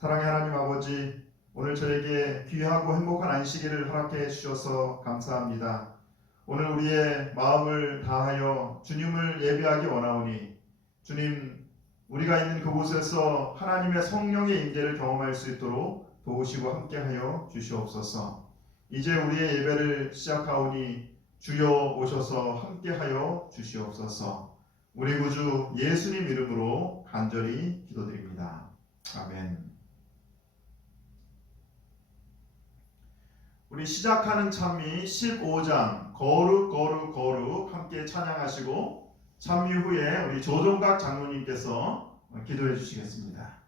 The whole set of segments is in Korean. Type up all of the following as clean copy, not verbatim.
사랑의 하나님 아버지, 오늘 저에게 귀하고 행복한 안식일을 허락해 주셔서 감사합니다. 오늘 우리의 마음을 다하여 주님을 예배하기 원하오니 주님, 우리가 있는 그곳에서 하나님의 성령의 임재를 경험할 수 있도록 도우시고 함께하여 주시옵소서. 이제 우리의 예배를 시작하오니 주여 오셔서 함께하여 주시옵소서. 우리 구주 예수님 이름으로 간절히 기도드립니다. 아멘. 우리 시작하는 찬미 15장 거룩 거룩 거룩 함께 찬양하시고 찬미 후에 우리 조종각 장로님께서 기도해 주시겠습니다.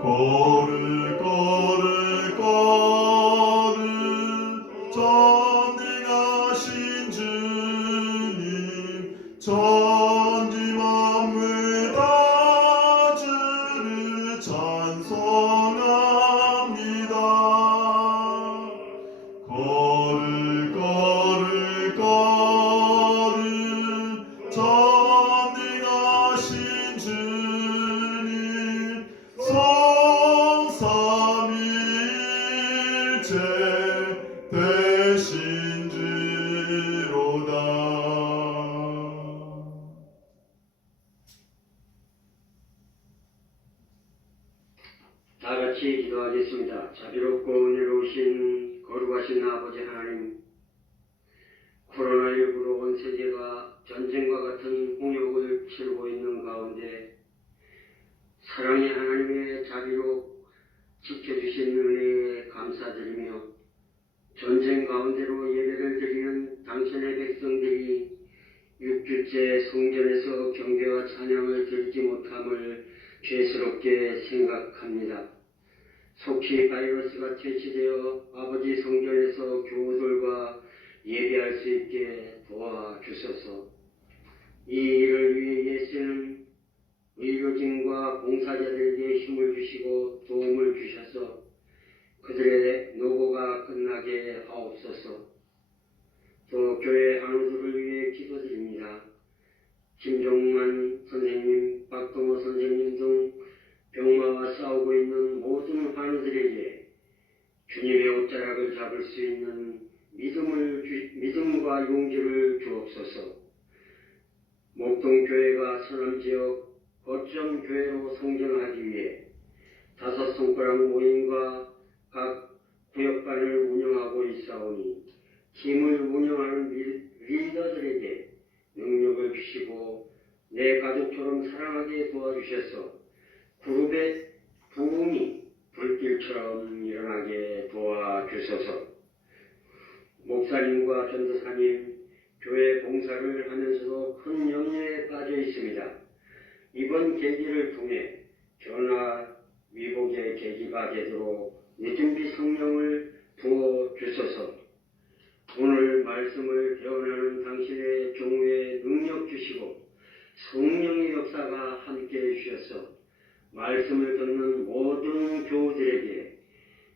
거룩 거룩 거룩 전능하신 주님 천지 만물 다 주를 찬송합니다. 거룩 거룩 거룩 전능하신 주님 성삼일체 되신지로다. 다같이 기도하겠습니다. 자비롭고 은혜로우신 거룩하신 아버지 하나님, 코로나19로 온 세계가 전쟁과 같은 홍역을 치르고 있는 가운데 사랑의 하나님의 자비로 지켜주신 은혜에 감사드리며 전쟁 가운데로 예배를 드리는 당신의 백성들이 6주째 성전에서 경배와 찬양을 드리지 못함을 죄스럽게 생각합니다. 속히 바이러스가 퇴치되어 아버지 성전에서 교우들과 예배할 수 있게 도와주소서. 이 일을 위해 예수는 의료진과 봉사자들에게 힘을 주시고 도움을 주셔서 그들의 노고가 끝나게 하옵소서. 또 교회 한우들을 위해 기도드립니다. 김종만 선생님, 박동호 선생님 등 병마와 싸우고 있는 모든 한우들에게 주님의 옷자락을 잡을 수 있는 믿음과 용기를 주옵소서. 목동교회가 서남지역 거점 교회로 성장하기 위해 5손가락 모임과 각 구역반을 운영하고 있사오니 팀을 운영하는 리더들에게 능력을 주시고 내 가족처럼 사랑하게 도와주셔서 그룹의 부흥이 불길처럼 일어나게 도와주소서. 목사님과 전도사님, 교회 봉사를 하면서도 큰 염려에 빠져 있습니다. 이번 계기를 통해 변화 위복의 계기가 되도록 늦은비 성령을 부어 주소서. 오늘 말씀을 개원하는 당신의 종우의 능력 주시고 성령의 역사가 함께해 주셔서 말씀을 듣는 모든 교우들에게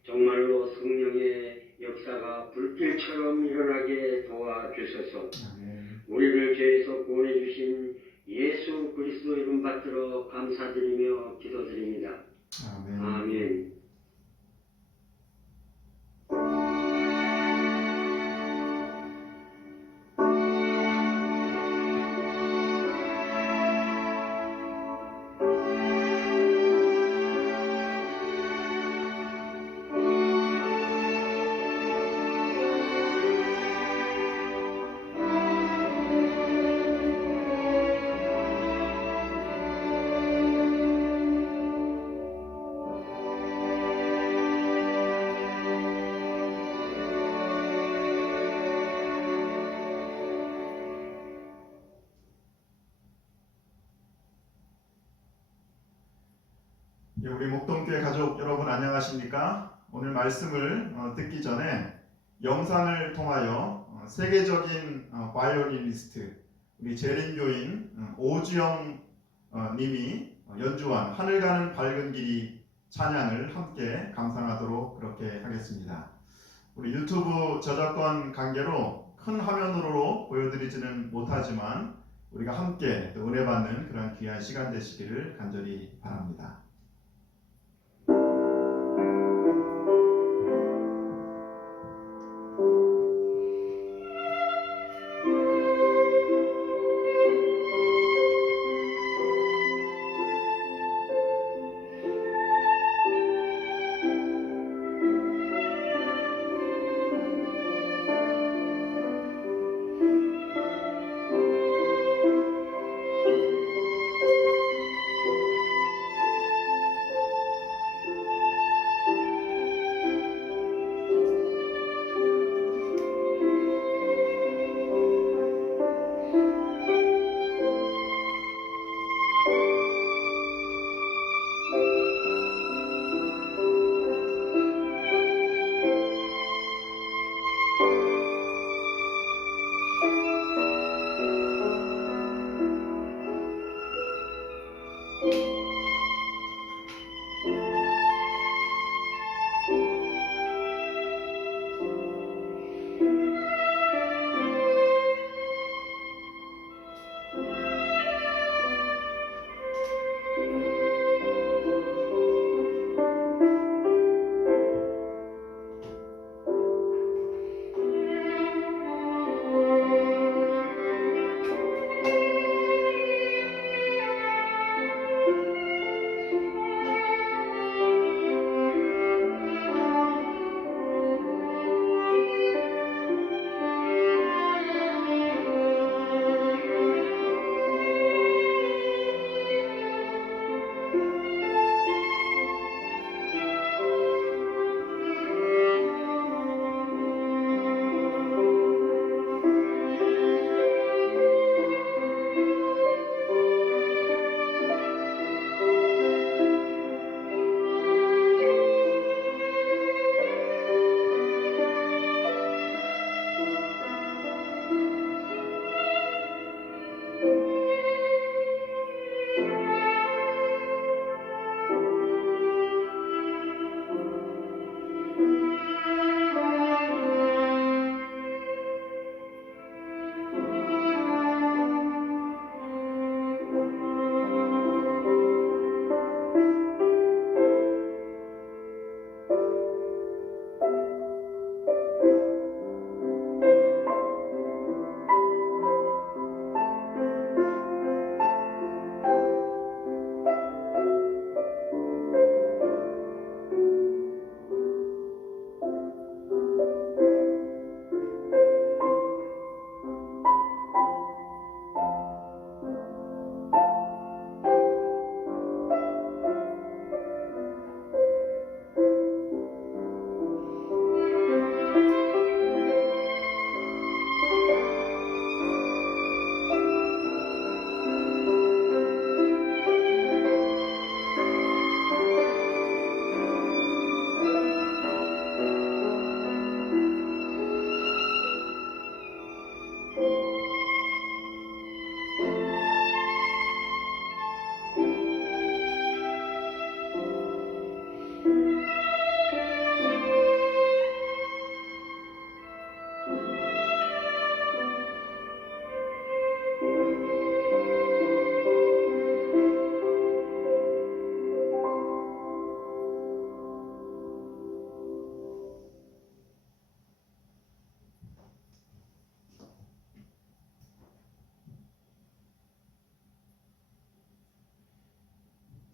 정말로 성령의 역사가 불길처럼 일어나게 도와주소서. 아멘. 우리를 죄에서 구원해 주신 예수 그리스도 이름 받들어 감사드리며 기도드립니다. 아멘. 아멘. 예, 우리 목동교회 가족 여러분 안녕하십니까? 오늘 말씀을 듣기 전에 영상을 통하여 세계적인 바이올리니스트 우리 재림교인 오주영 님이 연주한 하늘 가는 밝은 길이 찬양을 함께 감상하도록 그렇게 하겠습니다. 우리 유튜브 저작권 관계로 큰 화면으로 보여드리지는 못하지만 우리가 함께 또 은혜 받는 그런 귀한 시간 되시기를 간절히 바랍니다.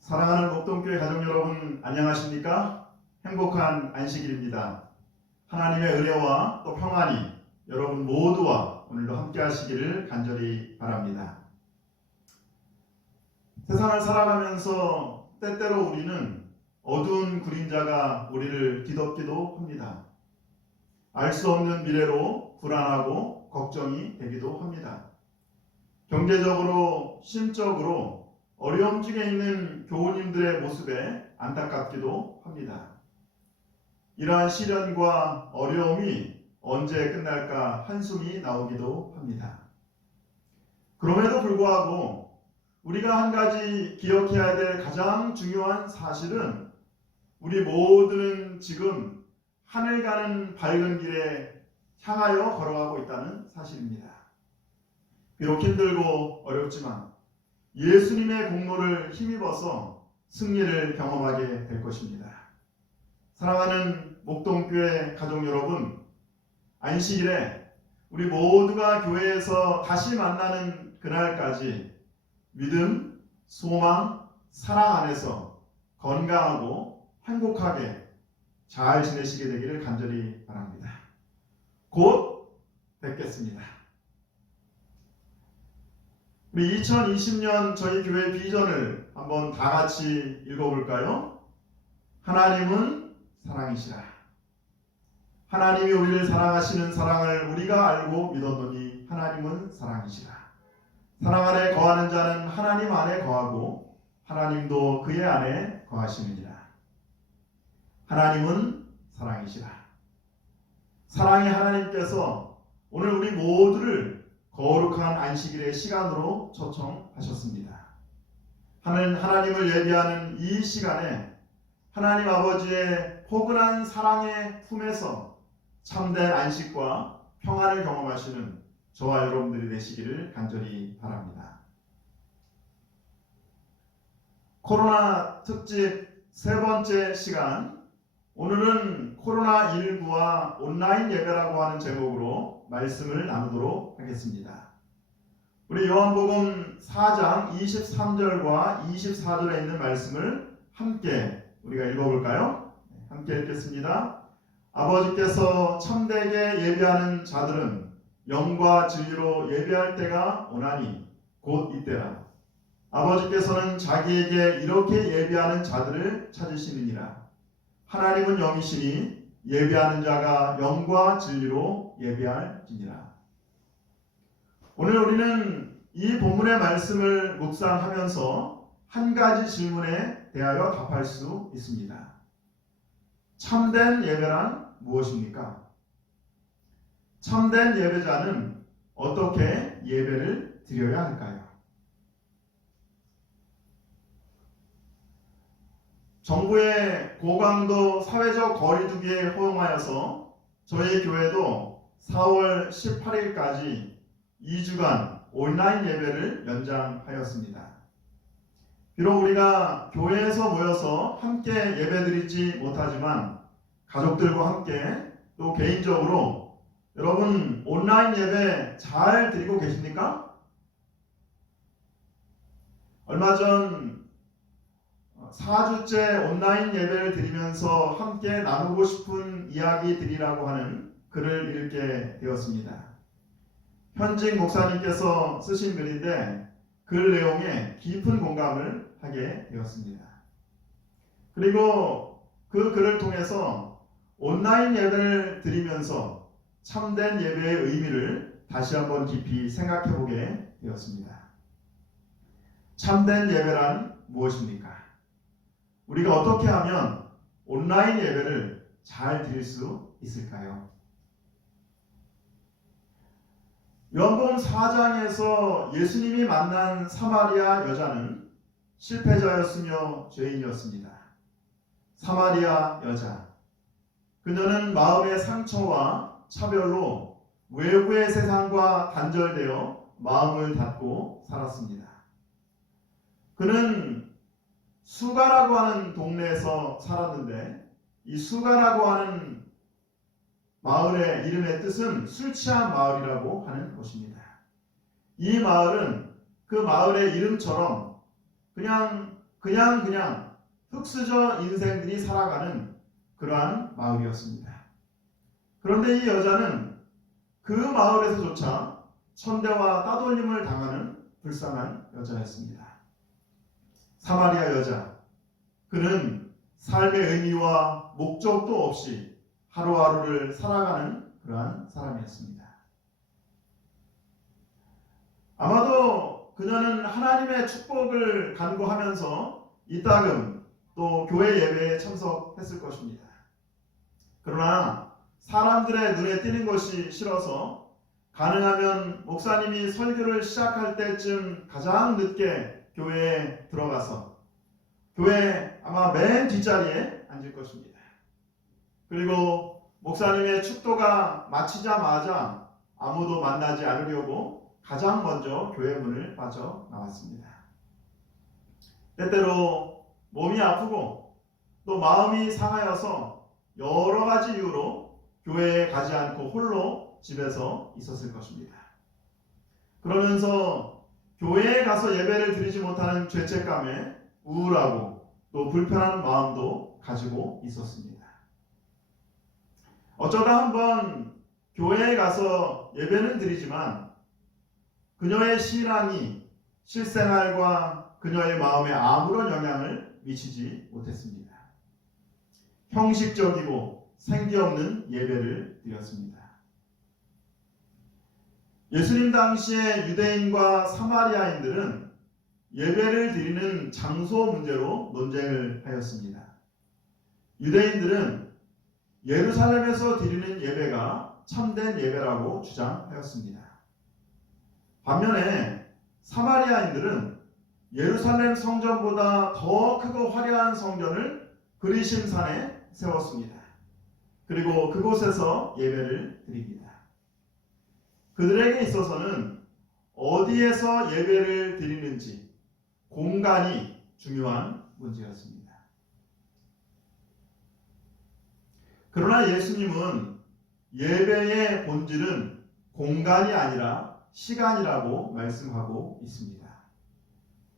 사랑하는 목동교회 가족 여러분, 안녕하십니까? 행복한 안식일입니다. 하나님의 은혜와 또 평안이 여러분 모두와 오늘도 함께 하시기를 간절히 바랍니다. 세상을 살아가면서 때때로 우리는 어두운 그림자가 우리를 뒤덮기도 합니다. 알 수 없는 미래로 불안하고 걱정이 되기도 합니다. 경제적으로, 심적으로 어려움 중에 있는 교우님들의 모습에 안타깝기도 합니다. 이러한 시련과 어려움이 언제 끝날까 한숨이 나오기도 합니다. 그럼에도 불구하고 우리가 한 가지 기억해야 될 가장 중요한 사실은 우리 모두는 지금 하늘 가는 밝은 길에 향하여 걸어가고 있다는 사실입니다. 비록 힘들고 어렵지만 예수님의 공로를 힘입어서 승리를 경험하게 될 것입니다. 사랑하는 목동교회 가족 여러분, 안식일에 우리 모두가 교회에서 다시 만나는 그날까지 믿음, 소망, 사랑 안에서 건강하고 행복하게 잘 지내시게 되기를 간절히 바랍니다. 곧 뵙겠습니다. 우리 2020년 저희 교회 비전을 한번 다 같이 읽어볼까요? 하나님은 사랑이시라. 하나님이 우리를 사랑하시는 사랑을 우리가 알고 믿었노니 하나님은 사랑이시라. 사랑 안에 거하는 자는 하나님 안에 거하고 하나님도 그의 안에 거하시느니라. 하나님은 사랑이시라. 사랑의 하나님께서 오늘 우리 모두를 거룩한 안식일의 시간으로 초청하셨습니다. 하나님을 예배하는 이 시간에 하나님 아버지의 포근한 사랑의 품에서 참된 안식과 평안을 경험하시는 저와 여러분들이 되시기를 간절히 바랍니다. 코로나 특집 세 번째 시간, 오늘은 코로나19와 온라인 예배라고 하는 제목으로 말씀을 나누도록 하겠습니다. 우리 요한복음 4장 23절과 24절에 있는 말씀을 함께 우리가 읽어볼까요? 함께 읽겠습니다. 아버지께서 참되게 예배하는 자들은 영과 진리로 예배할 때가 오나니 곧 이때라. 아버지께서는 자기에게 이렇게 예배하는 자들을 찾으시느니라. 하나님은 영이시니 예배하는 자가 영과 진리로 예배할지니라. 오늘 우리는 이 본문의 말씀을 묵상하면서 한 가지 질문에 대하여 답할 수 있습니다. 참된 예배란 무엇입니까? 참된 예배자는 어떻게 예배를 드려야 할까요? 정부의 고강도 사회적 거리두기에 호응하여서 저희 교회도 4월 18일까지 2주간 온라인 예배를 연장하였습니다. 비록 우리가 교회에서 모여서 함께 예배드리지 못하지만 가족들과 함께 또 개인적으로 여러분 온라인 예배 잘 드리고 계십니까? 얼마 전 4주째 온라인 예배를 드리면서 함께 나누고 싶은 이야기들이라고 하는 글을 읽게 되었습니다. 현직 목사님께서 쓰신 글인데 글 내용에 깊은 공감을 하게 되었습니다. 그리고 그 글을 통해서 온라인 예배를 드리면서 참된 예배의 의미를 다시 한번 깊이 생각해 보게 되었습니다. 참된 예배란 무엇입니까? 우리가 어떻게 하면 온라인 예배를 잘 드릴 수 있을까요? 요한복음 4장에서 예수님이 만난 사마리아 여자는 실패자였으며 죄인이었습니다. 사마리아 여자, 그녀는 마음의 상처와 차별로 외부의 세상과 단절되어 마음을 닫고 살았습니다. 그는 수가라고 하는 동네에서 살았는데 이 수가라고 하는 마을의 이름의 뜻은 술 취한 마을이라고 하는 것입니다. 이 마을은 그 마을의 이름처럼 그냥 그냥 흙수저 인생들이 살아가는 그러한 마을이었습니다. 그런데 이 여자는 그 마을에서조차 천대와 따돌림을 당하는 불쌍한 여자였습니다. 사마리아 여자, 그는 삶의 의미와 목적도 없이 하루하루를 살아가는 그러한 사람이었습니다. 아마도 그녀는 하나님의 축복을 간구하면서 이따금 또 교회 예배에 참석했을 것입니다. 그러나 사람들의 눈에 띄는 것이 싫어서 가능하면 목사님이 설교를 시작할 때쯤 가장 늦게 교회에 들어가서 교회 아마 맨 뒷자리에 앉을 것입니다. 그리고 목사님의 축도가 마치자마자 아무도 만나지 않으려고 가장 먼저 교회 문을 빠져나왔습니다. 때때로 몸이 아프고 또 마음이 상하여서 여러 가지 이유로 교회에 가지 않고 홀로 집에서 있었을 것입니다. 그러면서 교회에 가서 예배를 드리지 못하는 죄책감에 우울하고 또 불편한 마음도 가지고 있었습니다. 어쩌다 한번 교회에 가서 예배는 드리지만 그녀의 신앙이 실생활과 그녀의 마음에 아무런 영향을 미치지 못했습니다. 형식적이고 생기없는 예배를 드렸습니다. 예수님 당시의 유대인과 사마리아인들은 예배를 드리는 장소 문제로 논쟁을 하였습니다. 유대인들은 예루살렘에서 드리는 예배가 참된 예배라고 주장하였습니다. 반면에 사마리아인들은 예루살렘 성전보다 더 크고 화려한 성전을 그리심 산에 세웠습니다. 그리고 그곳에서 예배를 드립니다. 그들에게 있어서는 어디에서 예배를 드리는지 공간이 중요한 문제였습니다. 그러나 예수님은 예배의 본질은 공간이 아니라 시간이라고 말씀하고 있습니다.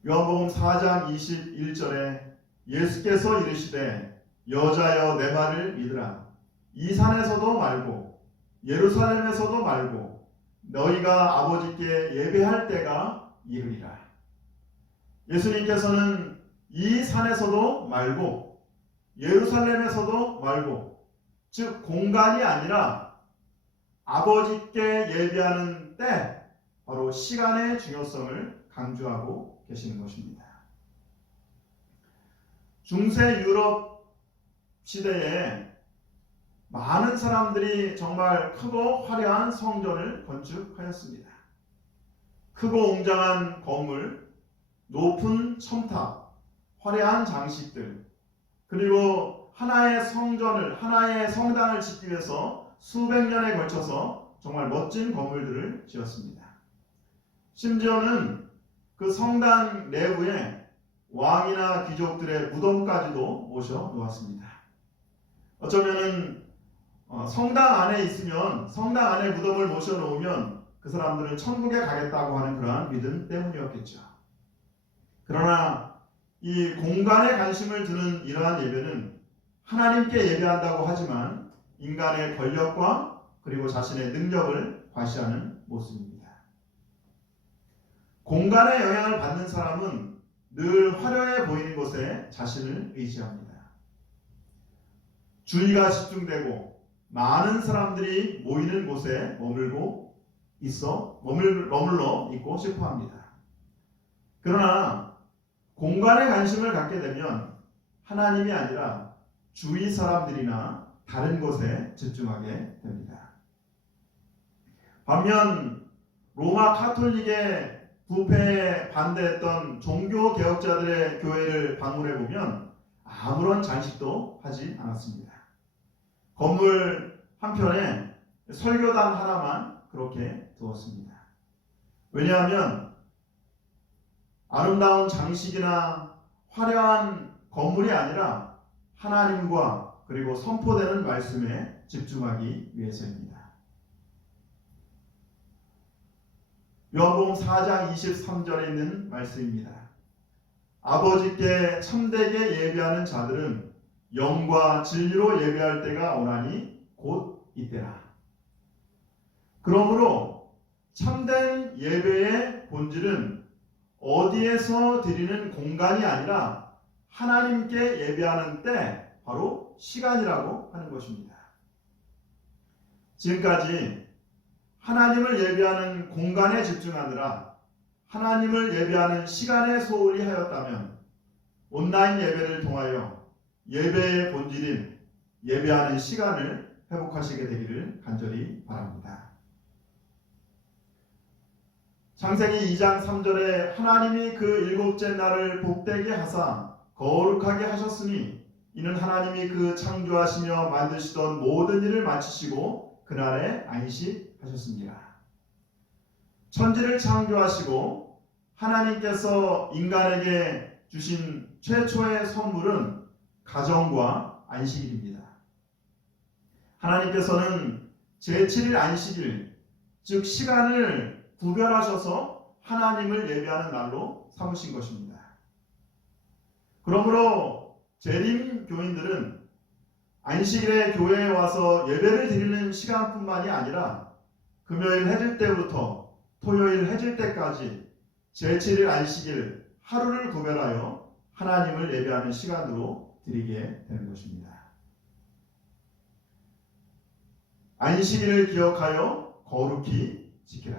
요한복음 4장 21절에 예수께서 이르시되 여자여 내 말을 믿으라. 이 산에서도 말고 예루살렘에서도 말고 너희가 아버지께 예배할 때가 이르리라. 예수님께서는 이 산에서도 말고 예루살렘에서도 말고 즉 공간이 아니라 아버지께 예배하는 때 바로 시간의 중요성을 강조하고 계시는 것입니다. 중세 유럽 시대에 많은 사람들이 정말 크고 화려한 성전을 건축하였습니다. 크고 웅장한 건물, 높은 첨탑, 화려한 장식들, 그리고 하나의 성전을, 하나의 성당을 짓기 위해서 수백 년에 걸쳐서 정말 멋진 건물들을 지었습니다. 심지어는 그 성당 내부에 왕이나 귀족들의 무덤까지도 모셔 놓았습니다. 어쩌면은 성당 안에 있으면, 성당 안에 무덤을 모셔 놓으면 그 사람들은 천국에 가겠다고 하는 그러한 믿음 때문이었겠죠. 그러나 이 공간에 관심을 두는 이러한 예배는 하나님께 예배한다고 하지만 인간의 권력과 그리고 자신의 능력을 과시하는 모습입니다. 공간의 영향을 받는 사람은 늘 화려해 보이는 것에 자신을 의지합니다. 주의가 집중되고 많은 사람들이 모이는 곳에 머물러 있고 싶어 합니다. 그러나 공간에 관심을 갖게 되면 하나님이 아니라 주위 사람들이나 다른 것에 집중하게 됩니다. 반면 로마 카톨릭의 부패에 반대했던 종교 개혁자들의 교회를 방문해 보면 아무런 장식도 하지 않았습니다. 건물 한편에 설교당 하나만 그렇게 두었습니다. 왜냐하면 아름다운 장식이나 화려한 건물이 아니라 하나님과 그리고 선포되는 말씀에 집중하기 위해서입니다. 요한복음 4장 23절에 있는 말씀입니다. 아버지께 참되게 예배하는 자들은 영과 진리로 예배할 때가 오나니 곧 이때라. 그러므로 참된 예배의 본질은 어디에서 드리는 공간이 아니라 하나님께 예배하는 때, 바로 시간이라고 하는 것입니다. 지금까지 하나님을 예배하는 공간에 집중하느라 하나님을 예배하는 시간에 소홀히 하였다면 온라인 예배를 통하여 예배의 본질인 예배하는 시간을 회복하시게 되기를 간절히 바랍니다. 창세기 2장 3절에 하나님이 그 일곱째 날을 복되게 하사 거룩하게 하셨으니 이는 하나님이 그 창조하시며 만드시던 모든 일을 마치시고 그날에 안식하셨습니다. 천지를 창조하시고 하나님께서 인간에게 주신 최초의 선물은 가정과 안식일입니다. 하나님께서는 제7일 안식일, 즉 시간을 구별하셔서 하나님을 예배하는 날로 삼으신 것입니다. 그러므로 재림 교인들은 안식일에 교회에 와서 예배를 드리는 시간뿐만이 아니라 금요일 해질 때부터 토요일 해질 때까지 제7일 안식일 하루를 구별하여 하나님을 예배하는 시간으로 드리게 되는 것입니다. 안식일을 기억하여 거룩히 지키라.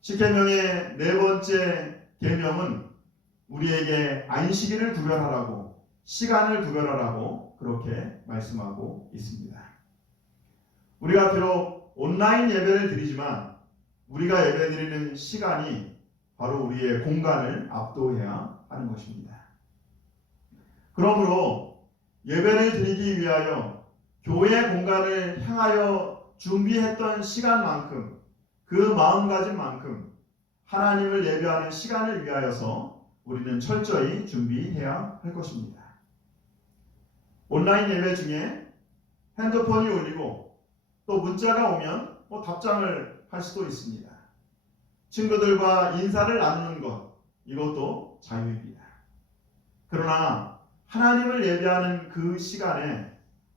십계명의 네 번째 계명은 우리에게 안식일을 구별하라고, 시간을 구별하라고 그렇게 말씀하고 있습니다. 우리가 비록 온라인 예배를 드리지만 우리가 예배드리는 시간이 바로 우리의 공간을 압도해야 하는 것입니다. 그러므로 예배를 드리기 위하여 교회 공간을 향하여 준비했던 시간만큼, 그 마음가짐만큼 하나님을 예배하는 시간을 위하여서 우리는 철저히 준비해야 할 것입니다. 온라인 예배 중에 핸드폰이 울리고 또 문자가 오면 답장을 할 수도 있습니다. 친구들과 인사를 나누는 것, 이것도 자유입니다. 그러나 하나님을 예배하는 그 시간에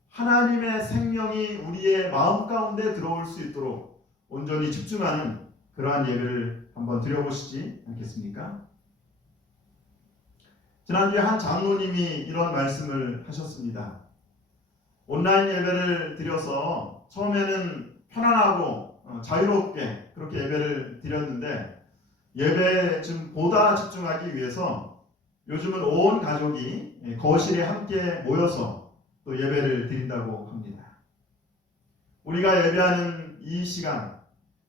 하나님의 생명이 우리의 마음 가운데 들어올 수 있도록 온전히 집중하는 그러한 예배를 한번 드려보시지 않겠습니까? 지난주에 한 장로님이 이런 말씀을 하셨습니다. 온라인 예배를 드려서 처음에는 편안하고 자유롭게 그렇게 예배를 드렸는데 예배에 좀 보다 집중하기 위해서 요즘은 온 가족이 거실에 함께 모여서 또 예배를 드린다고 합니다. 우리가 예배하는 이 시간,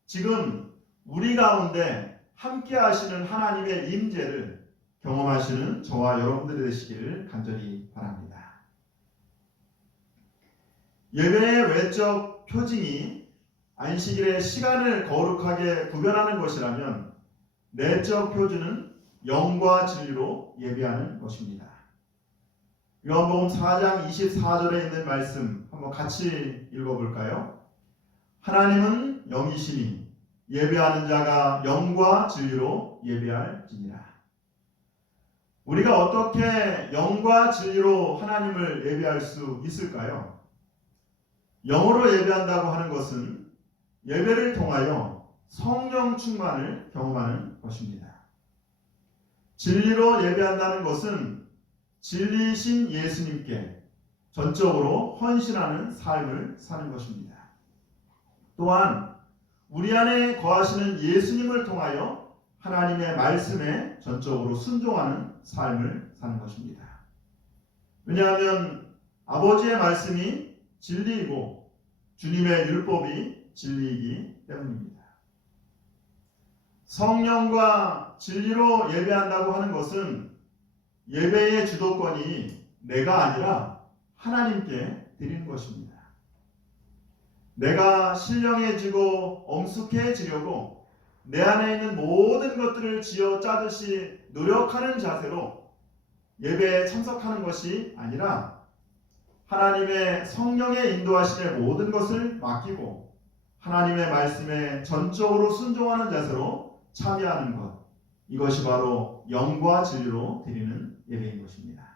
지금 우리 가운데 함께 하시는 하나님의 임재를 경험하시는 저와 여러분들이 되시기를 간절히 바랍니다. 예배의 외적 표징이 안식일의 시간을 거룩하게 구별하는 것이라면 내적 표준은 영과 진리로 예배하는 것입니다. 요한복음 4장 24절에 있는 말씀 한번 같이 읽어볼까요? 하나님은 영이시니 예배하는 자가 영과 진리로 예배할지니라. 우리가 어떻게 영과 진리로 하나님을 예배할 수 있을까요? 영으로 예배한다고 하는 것은 예배를 통하여 성령 충만을 경험하는 것입니다. 진리로 예배한다는 것은 진리이신 예수님께 전적으로 헌신하는 삶을 사는 것입니다. 또한 우리 안에 거하시는 예수님을 통하여 하나님의 말씀에 전적으로 순종하는 삶을 사는 것입니다. 왜냐하면 아버지의 말씀이 진리이고 주님의 율법이 진리이기 때문입니다. 성령과 진리로 예배한다고 하는 것은 예배의 주도권이 내가 아니라 하나님께 드리는 것입니다. 내가 신령해지고 엄숙해지려고 내 안에 있는 모든 것들을 쥐어 짜듯이 노력하는 자세로 예배에 참석하는 것이 아니라 하나님의 성령의 인도하심에 모든 것을 맡기고 하나님의 말씀에 전적으로 순종하는 자세로 참여하는 것, 이것이 바로 영과 진리로 드리는 예배인 것입니다.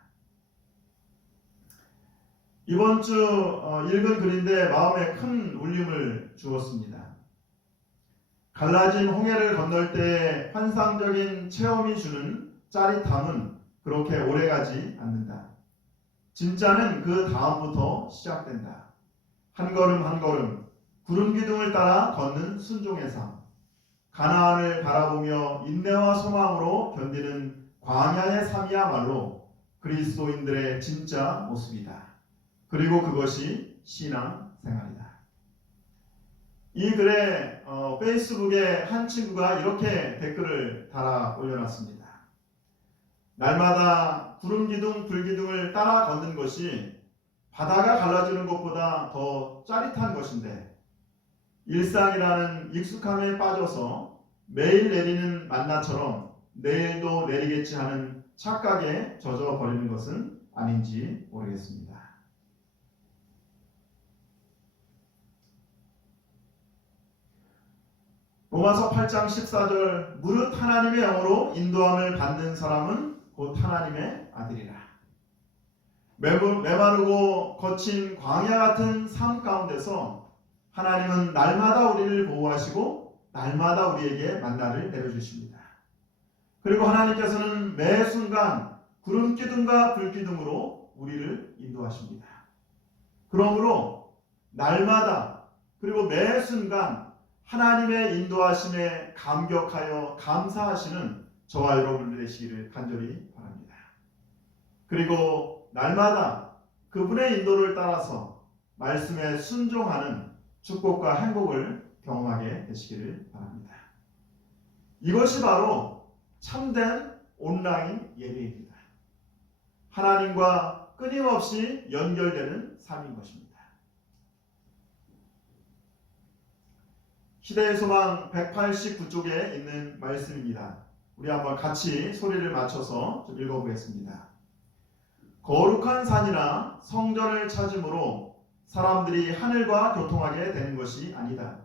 이번 주 읽은 글인데 마음에 큰 울림을 주었습니다. 갈라진 홍해를 건널 때 환상적인 체험이 주는 짜릿함은 그렇게 오래가지 않는다. 진짜는 그 다음부터 시작된다. 한 걸음 한 걸음 구름 기둥을 따라 걷는 순종의 삶, 가나안을 바라보며 인내와 소망으로 견디는 광야의 삶이야말로 그리스도인들의 진짜 모습이다. 그리고 그것이 신앙 생활이다. 이 글에 페이스북에 한 친구가 이렇게 댓글을 달아 올려놨습니다. 날마다 구름기둥, 불기둥을 따라 걷는 것이 바다가 갈라지는 것보다 더 짜릿한 것인데 일상이라는 익숙함에 빠져서 매일 내리는 만나처럼 내일도 내리겠지 하는 착각에 젖어버리는 것은 아닌지 모르겠습니다. 로마서 8장 14절 무릇 하나님의 영으로 인도함을 받는 사람은 곧 하나님의 아들이라. 메마르고 거친 광야 같은 삶 가운데서 하나님은 날마다 우리를 보호하시고 날마다 우리에게 만나를 내려주십니다. 그리고 하나님께서는 매 순간 구름기둥과 불기둥으로 우리를 인도하십니다. 그러므로 날마다 그리고 매 순간 하나님의 인도하심에 감격하여 감사하시는 저와 여러분들 되시기를 간절히 바랍니다. 그리고 날마다 그분의 인도를 따라서 말씀에 순종하는 축복과 행복을 경험하게 되시기를 바랍니다. 이것이 바로 참된 온라인 예배입니다. 하나님과 끊임없이 연결되는 삶인 것입니다. 시대의 소망 189쪽에 있는 말씀입니다. 우리 한번 같이 소리를 맞춰서 좀 읽어보겠습니다. 거룩한 산이나 성전을 찾음으로 사람들이 하늘과 교통하게 되는 것이 아니다.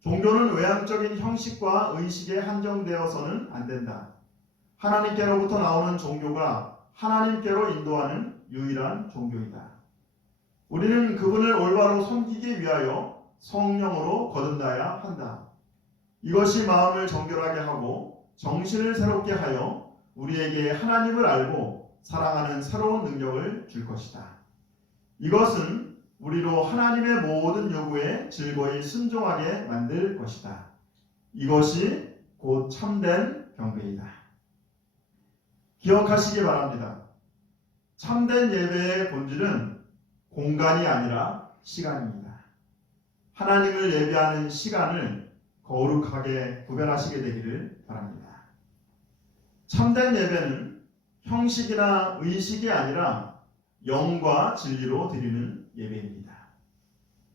종교는 외향적인 형식과 의식에 한정되어서는 안 된다. 하나님께로부터 나오는 종교가 하나님께로 인도하는 유일한 종교이다. 우리는 그분을 올바로 섬기기 위하여 성령으로 거듭나야 한다. 이것이 마음을 정결하게 하고 정신을 새롭게 하여 우리에게 하나님을 알고 사랑하는 새로운 능력을 줄 것이다. 이것은 우리로 하나님의 모든 요구에 즐거이 순종하게 만들 것이다. 이것이 곧 참된 경배이다. 기억하시기 바랍니다. 참된 예배의 본질은 공간이 아니라 시간입니다. 하나님을 예배하는 시간을 거룩하게 구별하시게 되기를 바랍니다. 참된 예배는 형식이나 의식이 아니라 영과 진리로 드리는 예배입니다.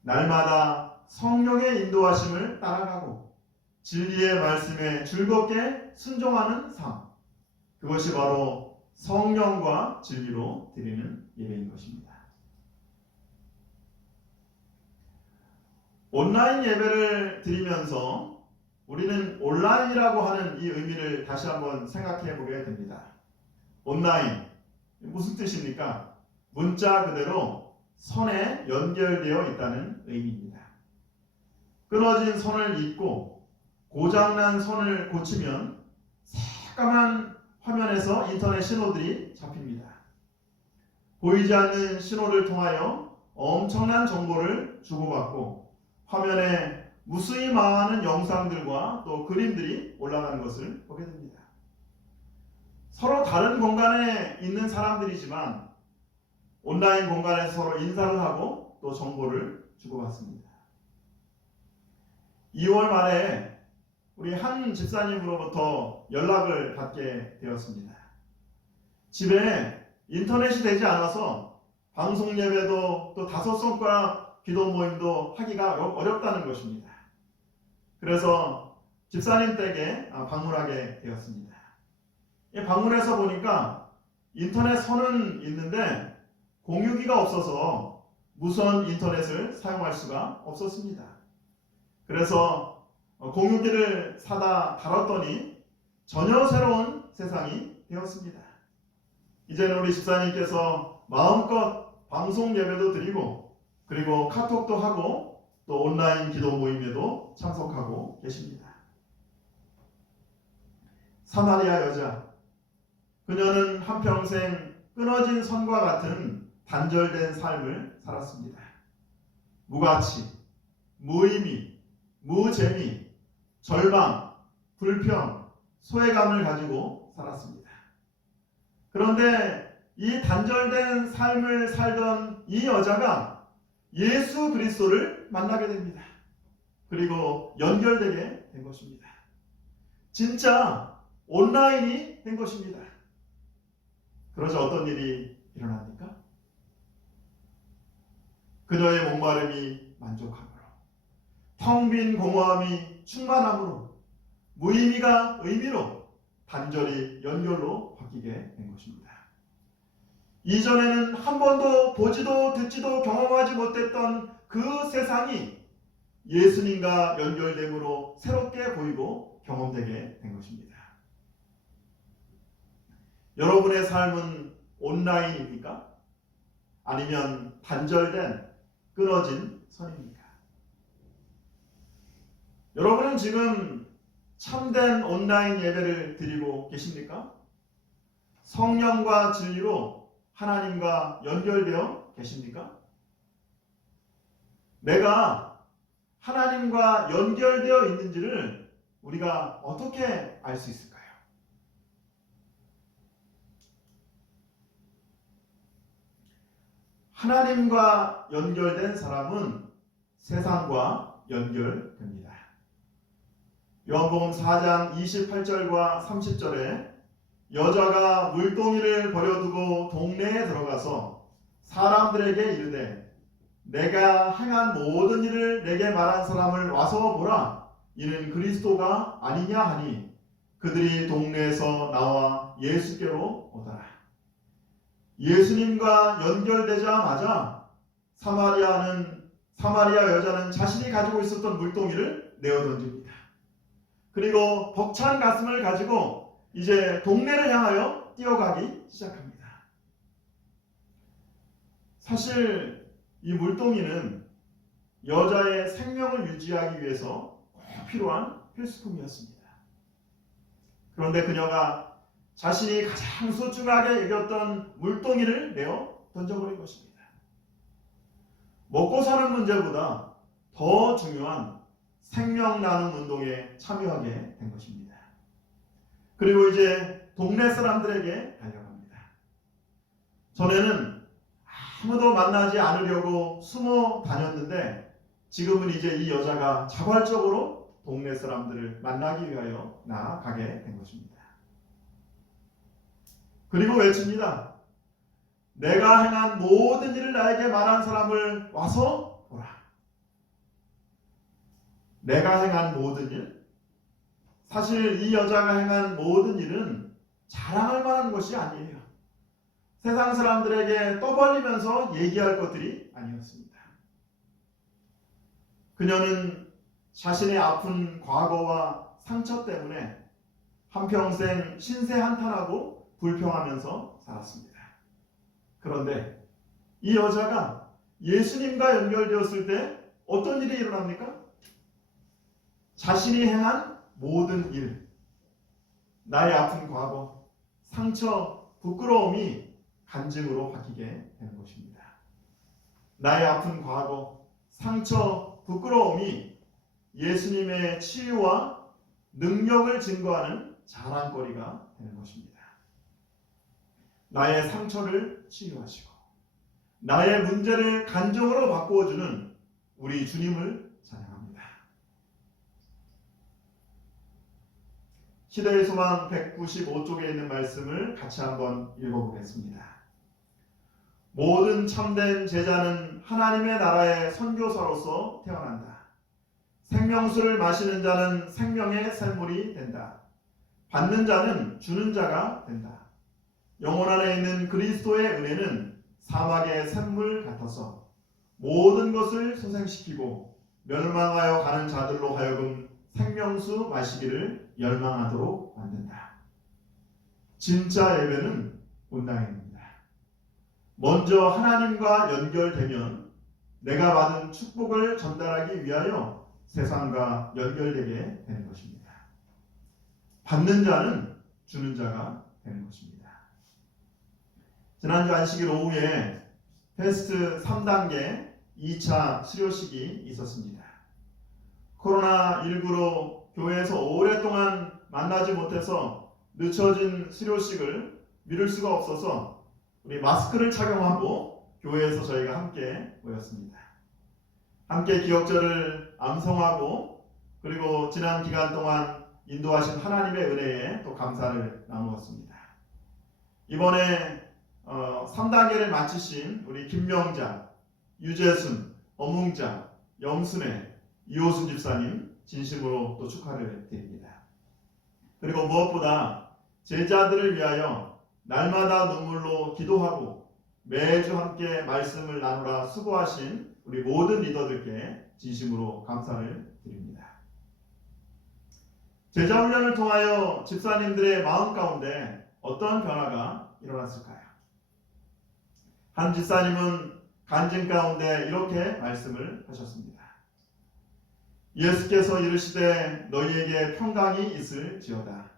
날마다 성령의 인도하심을 따라가고 진리의 말씀에 즐겁게 순종하는 삶, 그것이 바로 성령과 진리로 드리는 예배인 것입니다. 온라인 예배를 드리면서 우리는 온라인이라고 하는 이 의미를 다시 한번 생각해 보게 됩니다. 온라인, 무슨 뜻입니까? 문자 그대로 선에 연결되어 있다는 의미입니다. 끊어진 선을 잇고 고장난 선을 고치면 새까만 화면에서 인터넷 신호들이 잡힙니다. 보이지 않는 신호를 통하여 엄청난 정보를 주고받고 화면에 무수히 많은 영상들과 또 그림들이 올라가는 것을 보게 됩니다. 서로 다른 공간에 있는 사람들이지만 온라인 공간에서 서로 인사를 하고 또 정보를 주고받습니다. 2월 말에 우리 한 집사님으로부터 연락을 받게 되었습니다. 집에 인터넷이 되지 않아서 방송 예배도 또 5손가락 기도 모임도 하기가 어렵다는 것입니다. 그래서 집사님 댁에 방문하게 되었습니다. 방문해서 보니까 인터넷 선은 있는데 공유기가 없어서 무선 인터넷을 사용할 수가 없었습니다. 그래서 공유기를 사다 달았더니 전혀 새로운 세상이 되었습니다. 이제는 우리 집사님께서 마음껏 방송 예배도 드리고 그리고 카톡도 하고 또 온라인 기도 모임에도 참석하고 계십니다. 사마리아 여자, 그녀는 한평생 끊어진 선과 같은 단절된 삶을 살았습니다. 무가치, 무의미, 무재미, 절망, 불평, 소외감을 가지고 살았습니다. 그런데 이 단절된 삶을 살던 이 여자가 예수 그리스도를 만나게 됩니다. 그리고 연결되게 된 것입니다. 진짜 온라인이 된 것입니다. 그러자 어떤 일이 일어납니까? 그녀의 목마름이 만족함으로, 텅 빈 공허함이 충만함으로, 무의미가 의미로, 단절이 연결로 바뀌게 된 것입니다. 이전에는 한 번도 보지도 듣지도 경험하지 못했던 그 세상이 예수님과 연결됨으로 새롭게 보이고 경험되게 된 것입니다. 여러분의 삶은 온라인입니까? 아니면 단절된 끊어진 선입니까? 여러분은 지금 참된 온라인 예배를 드리고 계십니까? 성령과 진리로 하나님과 연결되어 계십니까? 내가 하나님과 연결되어 있는지를 우리가 어떻게 알 수 있을까요? 하나님과 연결된 사람은 세상과 연결됩니다. 요한복음 4장 28절과 30절에 여자가 물동이를 버려두고 동네에 들어가서 사람들에게 이르되 내가 행한 모든 일을 내게 말한 사람을 와서 보라. 이는 그리스도가 아니냐 하니 그들이 동네에서 나와 예수께로 오더라. 예수님과 연결되자마자 사마리아 여자는 자신이 가지고 있었던 물동이를 내어 던집니다. 그리고 벅찬 가슴을 가지고 이제 동네를 향하여 뛰어가기 시작합니다. 사실 이 물동이는 여자의 생명을 유지하기 위해서 꼭 필요한 필수품이었습니다. 그런데 그녀가 자신이 가장 소중하게 여겼던 물동이를 내어 던져버린 것입니다. 먹고 사는 문제보다 더 중요한 생명 나눔 운동에 참여하게 된 것입니다. 그리고 이제 동네 사람들에게 달려갑니다. 전에는 아무도 만나지 않으려고 숨어 다녔는데 지금은 이제 이 여자가 자발적으로 동네 사람들을 만나기 위하여 나아가게 된 것입니다. 그리고 외칩니다. 내가 행한 모든 일을 나에게 말한 사람을 와서 보라. 내가 행한 모든 일? 사실 이 여자가 행한 모든 일은 자랑할 만한 것이 아니에요. 세상 사람들에게 떠벌리면서 얘기할 것들이 아니었습니다. 그녀는 자신의 아픈 과거와 상처 때문에 한평생 신세한탄하고 불평하면서 살았습니다. 그런데 이 여자가 예수님과 연결되었을 때 어떤 일이 일어납니까? 자신이 행한 모든 일, 나의 아픈 과거, 상처, 부끄러움이 간증으로 바뀌게 되는 것입니다. 나의 아픈 과거, 상처, 부끄러움이 예수님의 치유와 능력을 증거하는 자랑거리가 되는 것입니다. 나의 상처를 치유하시고 나의 문제를 간증으로 바꾸어주는 우리 주님을 찬양합니다. 시대의 소망 195쪽에 있는 말씀을 같이 한번 읽어보겠습니다. 모든 참된 제자는 하나님의 나라의 선교사로서 태어난다. 생명수를 마시는 자는 생명의 샘물이 된다. 받는 자는 주는 자가 된다. 영혼 안에 있는 그리스도의 은혜는 사막의 샘물 같아서 모든 것을 소생시키고 멸망하여 가는 자들로 하여금 생명수 마시기를 열망하도록 만든다. 진짜 예배는 온라인입니다. 먼저 하나님과 연결되면 내가 받은 축복을 전달하기 위하여 세상과 연결되게 되는 것입니다. 받는 자는 주는 자가 되는 것입니다. 지난주 안식일 오후에 패스트 3단계 2차 수료식이 있었습니다. 코로나19로 교회에서 오랫동안 만나지 못해서 늦춰진 수료식을 미룰 수가 없어서 우리 마스크를 착용하고 교회에서 저희가 함께 모였습니다. 함께 기억절을 암송하고 그리고 지난 기간 동안 인도하신 하나님의 은혜에 또 감사를 나누었습니다. 이번에 3단계를 마치신 우리 김명자, 유재순, 어뭉자, 영순애, 이호순 집사님 진심으로 또 축하를 드립니다. 그리고 무엇보다 제자들을 위하여 날마다 눈물로 기도하고 매주 함께 말씀을 나누라 수고하신 우리 모든 리더들께 진심으로 감사를 드립니다. 제자훈련을 통하여 집사님들의 마음 가운데 어떤 변화가 일어났을까요? 한 집사님은 간증 가운데 이렇게 말씀을 하셨습니다. 예수께서 이르시되 너희에게 평강이 있을지어다.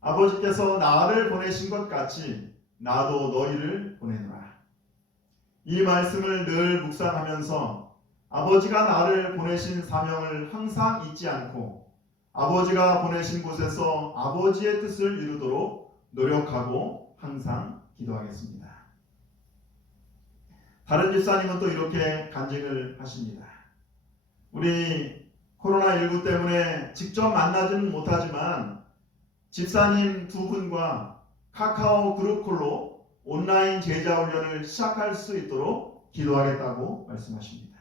아버지께서 나를 보내신 것 같이 나도 너희를 보내노라. 이 말씀을 늘 묵상하면서 아버지가 나를 보내신 사명을 항상 잊지 않고 아버지가 보내신 곳에서 아버지의 뜻을 이루도록 노력하고 항상 기도하겠습니다. 다른 집사님은 또 이렇게 간증을 하십니다. 우리 코로나19 때문에 직접 만나지는 못하지만 집사님 두 분과 카카오 그룹콜로 온라인 제자훈련을 시작할 수 있도록 기도하겠다고 말씀하십니다.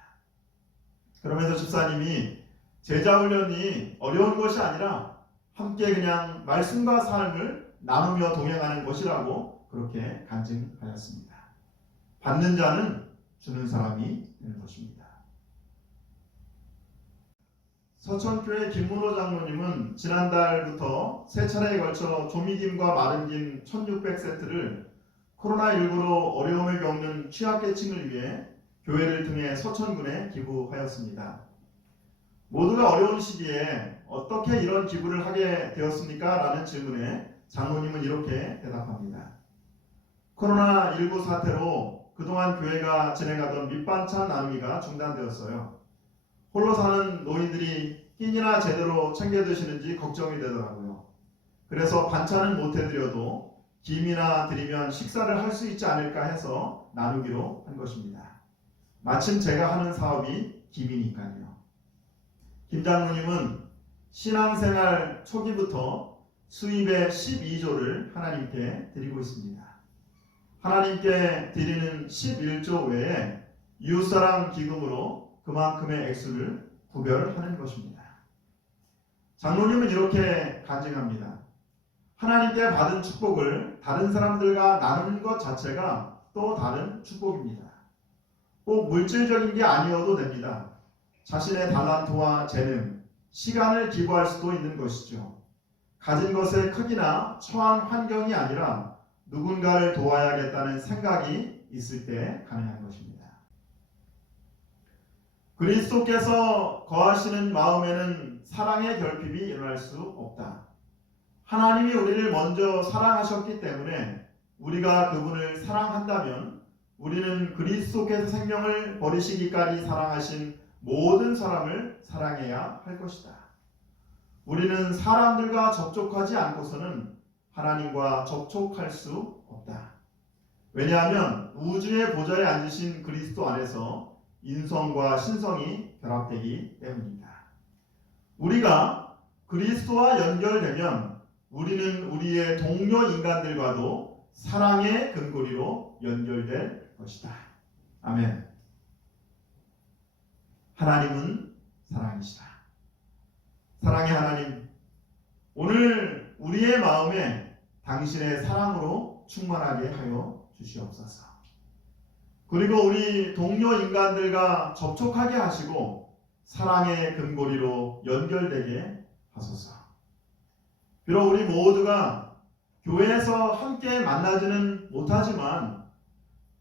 그러면서 집사님이 제자훈련이 어려운 것이 아니라 함께 그냥 말씀과 삶을 나누며 동행하는 것이라고 그렇게 간증하였습니다. 받는 자는 주는 사람이 되는 것입니다. 서천교회 김문호 장로님은 지난달부터 세 차례에 걸쳐 조미김과 마른김 1600세트를 코로나19로 어려움을 겪는 취약계층을 위해 교회를 통해 서천군에 기부하였습니다. 모두가 어려운 시기에 어떻게 이런 기부를 하게 되었습니까? 라는 질문에 장로님은 이렇게 대답합니다. 코로나19 사태로 그동안 교회가 진행하던 밑반찬 나누기가 중단되었어요. 홀로 사는 노인들이 끼니나 제대로 챙겨 드시는지 걱정이 되더라고요. 그래서 반찬은 못 해드려도 김이나 드리면 식사를 할 수 있지 않을까 해서 나누기로 한 것입니다. 마침 제가 하는 사업이 김이니까요. 김 장로님은 신앙생활 초기부터 수입의 12조를 하나님께 드리고 있습니다. 하나님께 드리는 11조 외에 이웃사랑 기금으로 그만큼의 액수를 구별하는 것입니다. 장로님은 이렇게 간증합니다. 하나님께 받은 축복을 다른 사람들과 나누는 것 자체가 또 다른 축복입니다. 꼭 물질적인 게 아니어도 됩니다. 자신의 달란트와 재능, 시간을 기부할 수도 있는 것이죠. 가진 것의 크기나 처한 환경이 아니라 누군가를 도와야겠다는 생각이 있을 때 가능한 것입니다. 그리스도께서 거하시는 마음에는 사랑의 결핍이 일어날 수 없다. 하나님이 우리를 먼저 사랑하셨기 때문에 우리가 그분을 사랑한다면 우리는 그리스도께서 생명을 버리시기까지 사랑하신 모든 사람을 사랑해야 할 것이다. 우리는 사람들과 접촉하지 않고서는 하나님과 접촉할 수 없다. 왜냐하면 우주의 보좌에 앉으신 그리스도 안에서 인성과 신성이 결합되기 때문입니다. 우리가 그리스도와 연결되면 우리는 우리의 동료 인간들과도 사랑의 근거리로 연결될 것이다. 아멘. 하나님은 사랑이시다. 사랑의 하나님, 오늘 우리의 마음에 당신의 사랑으로 충만하게 하여 주시옵소서. 그리고 우리 동료 인간들과 접촉하게 하시고 사랑의 근거리로 연결되게 하소서. 비록 우리 모두가 교회에서 함께 만나지는 못하지만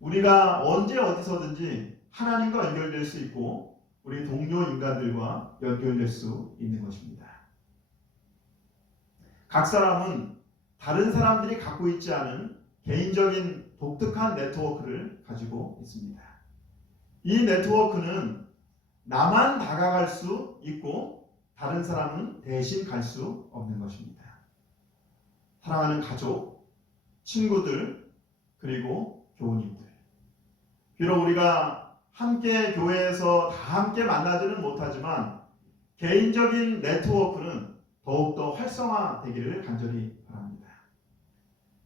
우리가 언제 어디서든지 하나님과 연결될 수 있고 우리 동료 인간들과 연결될 수 있는 것입니다. 각 사람은 다른 사람들이 갖고 있지 않은 개인적인 독특한 네트워크를 가지고 있습니다. 이 네트워크는 나만 다가갈 수 있고 다른 사람은 대신 갈 수 없는 것입니다. 사랑하는 가족, 친구들, 그리고 교우님들. 비록 우리가 함께 교회에서 다 함께 만나지는 못하지만 개인적인 네트워크는 더욱더 활성화되기를 간절히 바랍니다.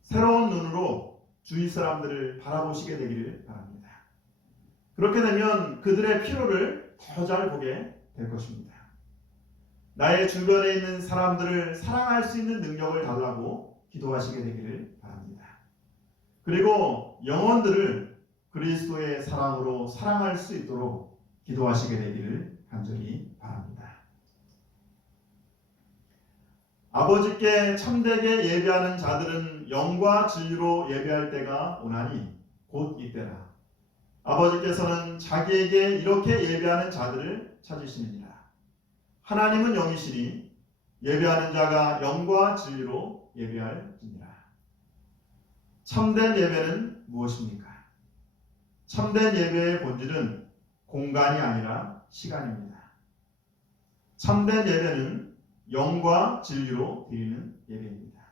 새로운 눈으로 주위 사람들을 바라보시게 되기를 바랍니다. 그렇게 되면 그들의 필요를 더 잘 보게 될 것입니다. 나의 주변에 있는 사람들을 사랑할 수 있는 능력을 달라고 기도하시게 되기를 바랍니다. 그리고 영혼들을 그리스도의 사랑으로 사랑할 수 있도록 기도하시게 되기를 간절히 바랍니다. 아버지께 참되게 예배하는 자들은 영과 진리로 예배할 때가 오나니 곧 이때라. 아버지께서는 자기에게 이렇게 예배하는 자들을 찾으시느니라. 하나님은 영이시니 예배하는 자가 영과 진리로 예배할지니라. 참된 예배는 무엇입니까? 참된 예배의 본질은 공간이 아니라 시간입니다. 참된 예배는 영과 진리로 드리는 예배입니다.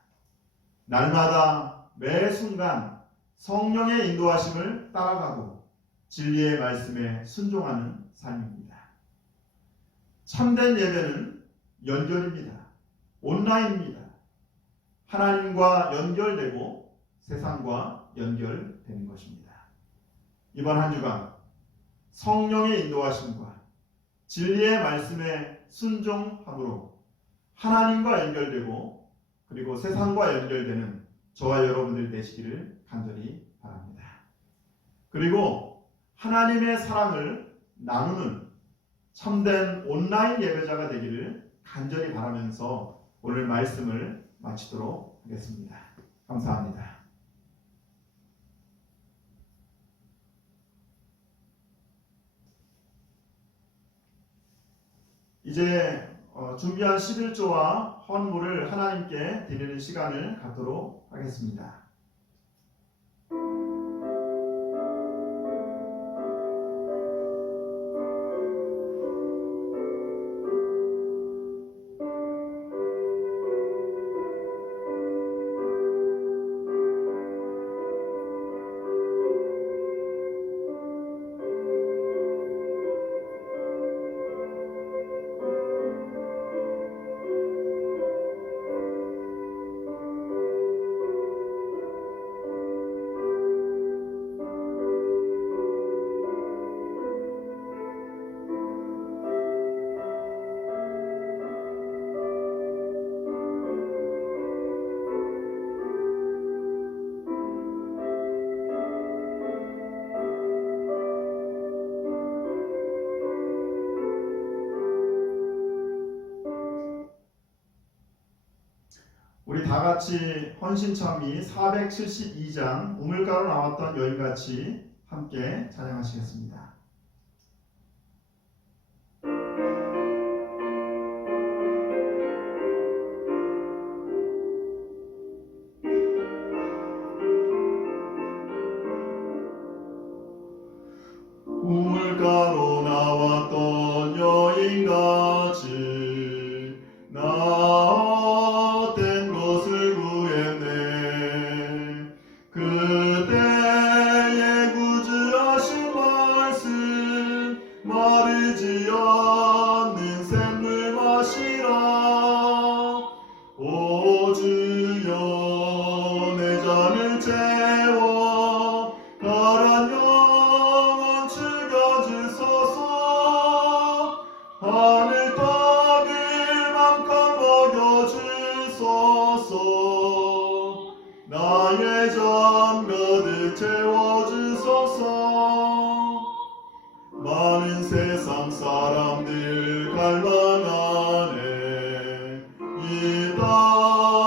날마다 매 순간 성령의 인도하심을 따라가고 진리의 말씀에 순종하는 삶입니다. 참된 예배는 연결입니다. 온라인입니다. 하나님과 연결되고 세상과 연결되는 것입니다. 이번 한 주간 성령의 인도하심과 진리의 말씀에 순종함으로 하나님과 연결되고 그리고 세상과 연결되는 저와 여러분들 되시기를 간절히 바랍니다. 그리고 하나님의 사랑을 나누는 참된 온라인 예배자가 되기를 간절히 바라면서 오늘 말씀을 마치도록 하겠습니다. 감사합니다. 이제 준비한 11조와 헌물을 하나님께 드리는 시간을 갖도록 하겠습니다. 우리 다 같이 헌신찬미 472장 우물가로 나왔던 여인같이 함께 찬양하시겠습니다. 우물가로 나왔던 여인같이 나된 것을 구했네. 그때의 구주하신 말씀 마르지 않는 샘물 마시라. 오 주여 내 잔을 채워 가란 영혼 죽여주소서. 하늘 떡을 맘껏 먹여주소서. 나의 잔 가득 채워주소서. 많은 세상 사람들 갈망하네. 이 땅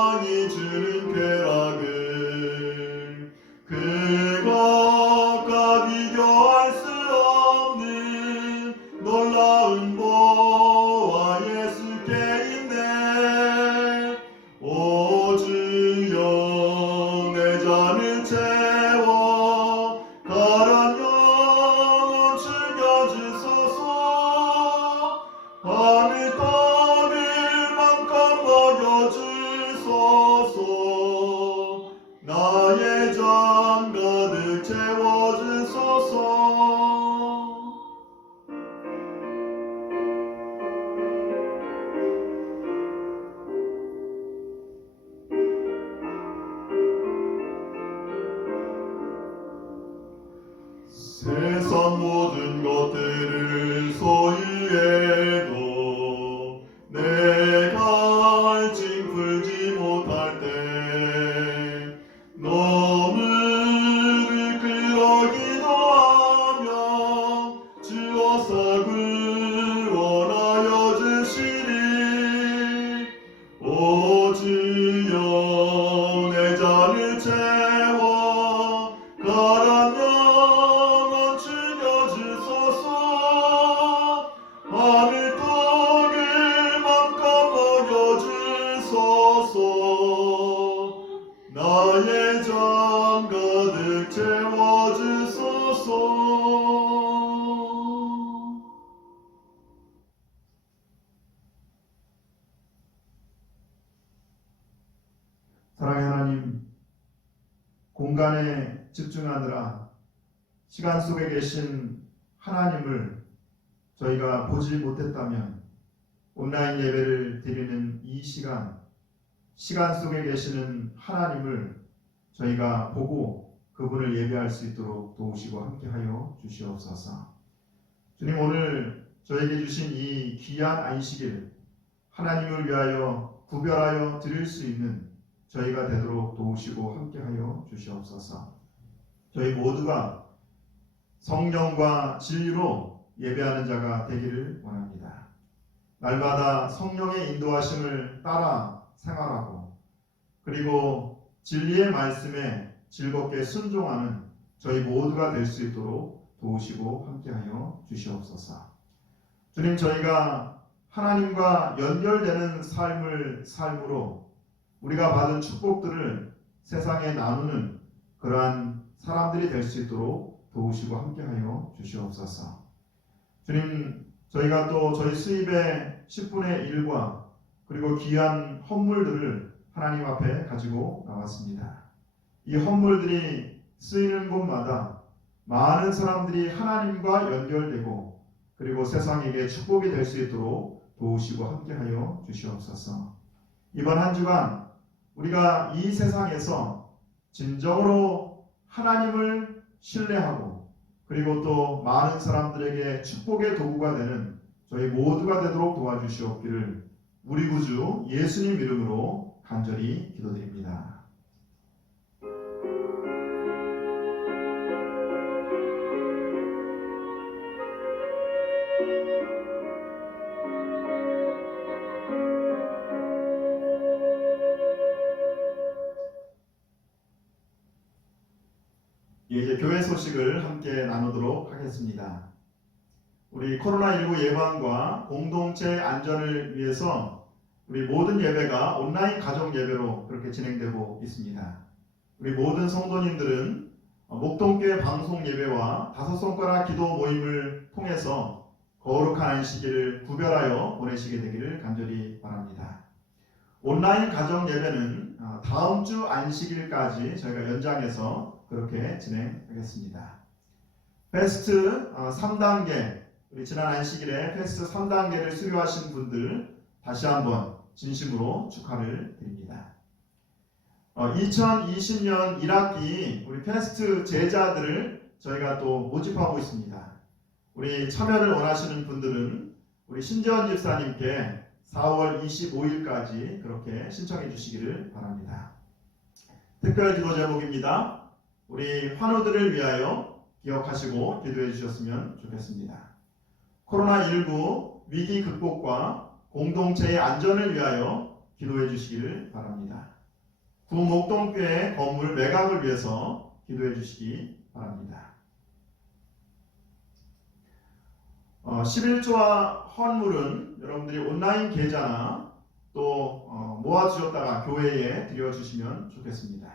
모든 것들을 소유해도 내가 징 풀지 못할 때 너무 끌어기도 하며 주어서 구원하여 주시리. 오 주여 내 잔을 채워 가라면 죽여주소서. 하늘 떡을 맘껏 먹여주소서. 나의 잔 가득 채워주소서. 사랑의 하나님, 공간에 집중하느라 시간 속에 계신 하나님을 저희가 보지 못했다면 온라인 예배를 드리는 이 시간 속에 계시는 하나님을 저희가 보고 그분을 예배할 수 있도록 도우시고 함께하여 주시옵소서. 주님, 오늘 저에게 주신 이 귀한 안식일 하나님을 위하여 구별하여 드릴 수 있는 저희가 되도록 도우시고 함께하여 주시옵소서. 저희 모두가 성령과 진리로 예배하는 자가 되기를 원합니다. 날마다 성령의 인도하심을 따라 생활하고 그리고 진리의 말씀에 즐겁게 순종하는 저희 모두가 될 수 있도록 도우시고 함께하여 주시옵소서. 주님, 저희가 하나님과 연결되는 삶으로 우리가 받은 축복들을 세상에 나누는 그러한 사람들이 될 수 있도록 도우시고 함께하여 주시옵소서. 주님, 저희가 또 저희 수입의 10분의 1과 그리고 귀한 헌물들을 하나님 앞에 가지고 나왔습니다. 이 헌물들이 쓰이는 곳마다 많은 사람들이 하나님과 연결되고 그리고 세상에게 축복이 될 수 있도록 도우시고 함께하여 주시옵소서. 이번 한 주간 우리가 이 세상에서 진정으로 하나님을 신뢰하고 그리고 또 많은 사람들에게 축복의 도구가 되는 저희 모두가 되도록 도와주시옵기를 우리 구주 예수님 이름으로 간절히 기도드립니다. 이제 교회 소식을 함께 나누도록 하겠습니다. 우리 코로나19 예방과 공동체 안전을 위해서 우리 모든 예배가 온라인 가정 예배로 그렇게 진행되고 있습니다. 우리 모든 성도님들은 목동교회 방송 예배와 다섯 손가락 기도 모임을 통해서 거룩한 안식일을 구별하여 보내시게 되기를 간절히 바랍니다. 온라인 가정 예배는 다음 주 안식일까지 저희가 연장해서 그렇게 진행하겠습니다. 패스트 3단계, 우리 지난 안식일에 패스트 3단계를 수료하신 분들 다시 한번 진심으로 축하를 드립니다. 2020년 1학기 우리 패스트 제자들을 저희가 또 모집하고 있습니다. 우리 참여를 원하시는 분들은 우리 신재원 집사님께 4월 25일까지 그렇게 신청해 주시기를 바랍니다. 특별 기도 제목입니다. 우리 환우들을 위하여 기억하시고 기도해 주셨으면 좋겠습니다. 코로나19 위기 극복과 공동체의 안전을 위하여 기도해 주시기를 바랍니다. 구목동교회 건물 매각을 위해서 기도해 주시기 바랍니다. 11조와 헌물은 여러분들이 온라인 계좌나 또 모아주셨다가 교회에 드려주시면 좋겠습니다.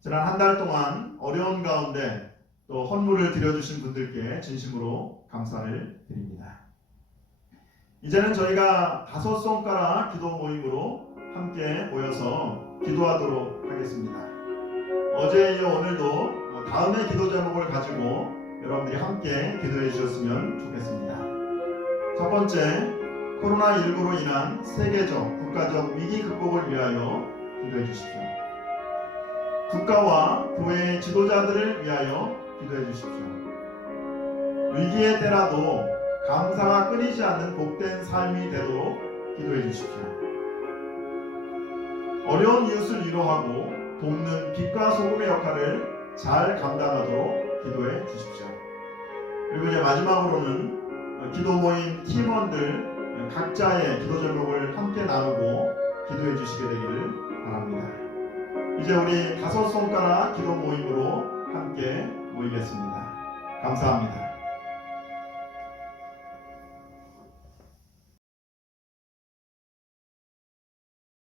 지난 한 달 동안 어려운 가운데 또 헌물을 드려주신 분들께 진심으로 감사를 드립니다. 이제는 저희가 다섯 손가락 기도 모임으로 함께 모여서 기도하도록 하겠습니다. 어제 이어 오늘도 다음의 기도 제목을 가지고 여러분들이 함께 기도해 주셨으면 좋겠습니다. 첫 번째, 코로나19로 인한 세계적, 국가적 위기 극복을 위하여 기도해 주십시오. 국가와 교회의 지도자들을 위하여 기도해 주십시오. 위기의 때라도 감사가 끊이지 않는 복된 삶이 되도록 기도해 주십시오. 어려운 이웃을 위로하고 돕는 빛과 소금의 역할을 잘 감당하도록 기도해 주십시오. 그리고 이제 마지막으로는 기도 모임 팀원들 각자의 기도 제목을 함께 나누고 기도해 주시게 되기를 바랍니다. 이제 우리 5 손가락 기도 모임으로 함께 모이겠습니다. 감사합니다.